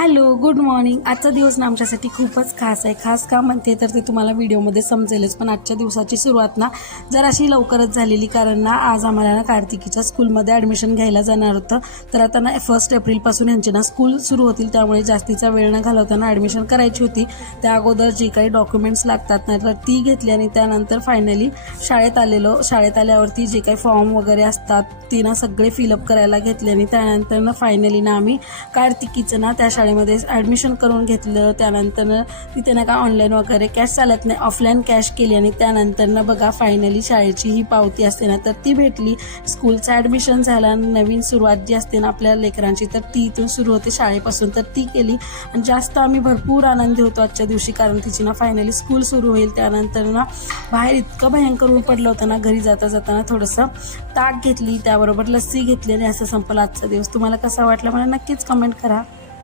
Hello, good morning. आजचा दिवस ना आमच्यासाठी खूपच खास आहे. खास का म्हणते तर ते तुम्हाला व्हिडिओमध्ये समजेलच. पण आजच्या दिवसाची सुरुवात ना जराशी लवकरच झालेली, कारण ना आज आम्हाला ना कार्तिकीच्या स्कूलमध्ये ॲडमिशन घ्यायला जाणार होतं. तर आता ना 1 एप्रिलपासून यांची ना स्कूल सुरू होतील, त्यामुळे जास्तीचा वेळ न घालवताना ॲडमिशन करायची होती. त्या अगोदर जे काही डॉक्युमेंट्स लागतात ना तर ती घेतली आणि त्यानंतर फायनली शाळेत आल्यावरती जे काही फॉर्म वगैरे असतात ती ना सगळे फिलअप करायला घेतले आणि त्यानंतर ना फायनली ना आम्ही कार्तिकीचं ना त्या शाळेमध्ये ॲडमिशन करून घेतलं. त्यानंतर तिथे ना का ऑनलाईन वगैरे कॅश चालत नाही, ऑफलाईन कॅश केली आणि त्यानंतर ना बघा फायनली शाळेची ही पावती असते ना तर ती भेटली. स्कूलचं ॲडमिशन झालं, नवीन सुरुवात जी असते ना आपल्या लेकरांची तर ती इथून सुरू होते शाळेपासून, तर ती केली. आणि जास्त आम्ही भरपूर आनंदी होतो आजच्या दिवशी, कारण तिची ना फायनली स्कूल सुरू होईल. त्यानंतर ना बाहेर इतकं भयंकर ऊन पडलं होतं ना, घरी जाताना थोडंसं ताक घेतली, त्याबरोबर लस्सी घेतली आणि असं संपला आजचा दिवस. तुम्हाला कसा वाटला मला नक्कीच कमेंट करा.